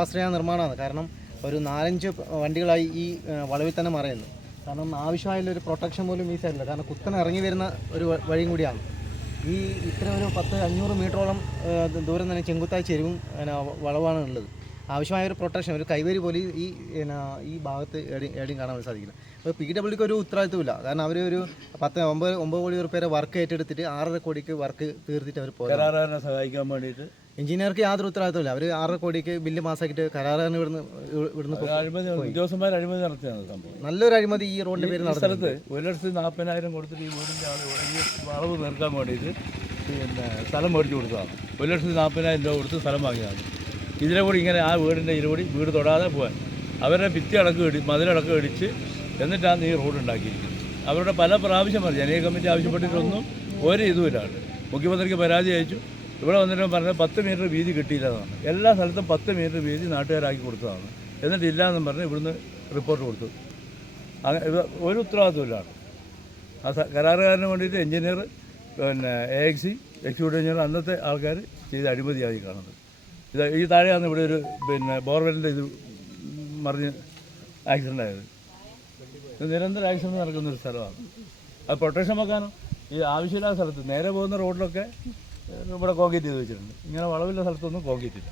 അശാസ്ത്രീയ നിർമ്മാണമാണ്. കാരണം ഒരു 4-5 വണ്ടികളായി ഈ വളവിൽ തന്നെ മറയുന്നു. കാരണം ആവശ്യമായുള്ളൊരു പ്രൊട്ടക്ഷൻ പോലും ഈ സൈഡില്ല. കാരണം കുത്തനെ ഇറങ്ങി വരുന്ന ഒരു വഴിയും കൂടിയാണ്. ഈ ഇത്ര ഒരു 500 മീറ്ററോളം ദൂരം തന്നെ ചെങ്കുത്തായ ചെരുവും വളവാണ് ഉള്ളത്. ആവശ്യമായൊരു പ്രൊട്ടക്ഷൻ, ഒരു കൈവരി പോലും ഈ ഭാഗത്ത് എവിടെയും കാണാൻ സാധിക്കില്ല. അപ്പോൾ PWDക്ക് ഒരു ഉത്തരവാദിത്വമില്ല. കാരണം അവർ ഒരു 9 കോടി രൂപയുടെ വർക്ക് ഏറ്റെടുത്തിട്ട് 6.5 കോടിക്ക് വർക്ക് തീർത്തിട്ട് അവർ പോയി. കരാറുകാരനെ സഹായിക്കാൻ വേണ്ടിയിട്ട് എഞ്ചിനീയർക്ക് യാതൊരു ഉത്തരവാദിത്വമില്ല. അവർ 6.5 കോടിക്ക് ബില്ല് പാസ്സാക്കിയിട്ട് കരാറുകാരന് ഇവിടുന്ന് ഉദ്യോഗസ്ഥന്മാർ അഴിമതി നടത്തിയാണ് സംഭവം. നല്ലൊരു അഴിമതി ഈ റോഡിൻ്റെ പേര് സ്ഥലത്ത് 1,40,000 കൊടുത്തിട്ട് ഈ വീടിൻ്റെ ആൾ ഉടങ്ങി വളവ് തീർക്കാൻ വേണ്ടിയിട്ട് പിന്നെ സ്ഥലം മേടിച്ച് കൊടുത്തതാണ്. 1,40,000 രൂപ കൊടുത്ത് സ്ഥലം വാങ്ങിയതാണ്. ഇതിലെ കൂടി ഇങ്ങനെ ആ വീടിൻ്റെ ഇതിലൂടെ വീട് തൊടാതെ പോകാൻ അവരുടെ മതിലടക്കം ഇടിച്ച് എന്നിട്ടാണ് ഈ റോഡ് ഉണ്ടാക്കിയിരിക്കുന്നത്. അവരുടെ പല പ്രാവശ്യം പറഞ്ഞു, ജനകീയ കമ്മിറ്റി ആവശ്യപ്പെട്ടിട്ടൊന്നും ഒരു ഇതുമില്ലാണ്. മുഖ്യമന്ത്രിക്ക് പരാതി അയച്ചു. ഇവിടെ വന്നിട്ട് പറഞ്ഞത് 10 മീറ്റർ വീതി കിട്ടിയില്ലെന്നാണ്. എല്ലാ സ്ഥലത്തും 10 മീറ്റർ വീതി നാട്ടുകാരാക്കി കൊടുത്തതാണ്. എന്നിട്ടില്ല എന്നും പറഞ്ഞ് ഇവിടുന്ന് റിപ്പോർട്ട് കൊടുത്തു. അങ്ങനെ ഒരു ഉത്തരവാദിത്വമില്ലാണ്. ആ കരാറുകാരന് വേണ്ടിയിട്ട് എഞ്ചിനീയർ, പിന്നെ AXC എക്സിക്യൂട്ടീവ് എഞ്ചിനീയർ, അന്നത്തെ ആൾക്കാർ ചെയ്ത് അഴിമതിയായി കാണുന്നത്. ഈ താഴെയാണ് ഇവിടെ ഒരു പിന്നെ ബോർവെല്ലിൻ്റെ ഇത് മറിഞ്ഞ് ആക്സിഡൻ്റ് ആയത്. ഇത് നിരന്തരം ആക്സിഡൻറ്റ് നടക്കുന്നൊരു സ്ഥലമാണ്. അത് പ്രൊട്ടക്ഷൻ വെക്കാനോ ഈ ആവശ്യമില്ലാത്ത സ്ഥലത്ത് നേരെ പോകുന്ന റോഡിലൊക്കെ ഇവിടെ കോൺക്രീറ്റ് ചെയ്ത് വെച്ചിട്ടുണ്ട്. ഇങ്ങനെ വളവില്ല സ്ഥലത്തൊന്നും കോൺക്രീറ്റ് ഇല്ല.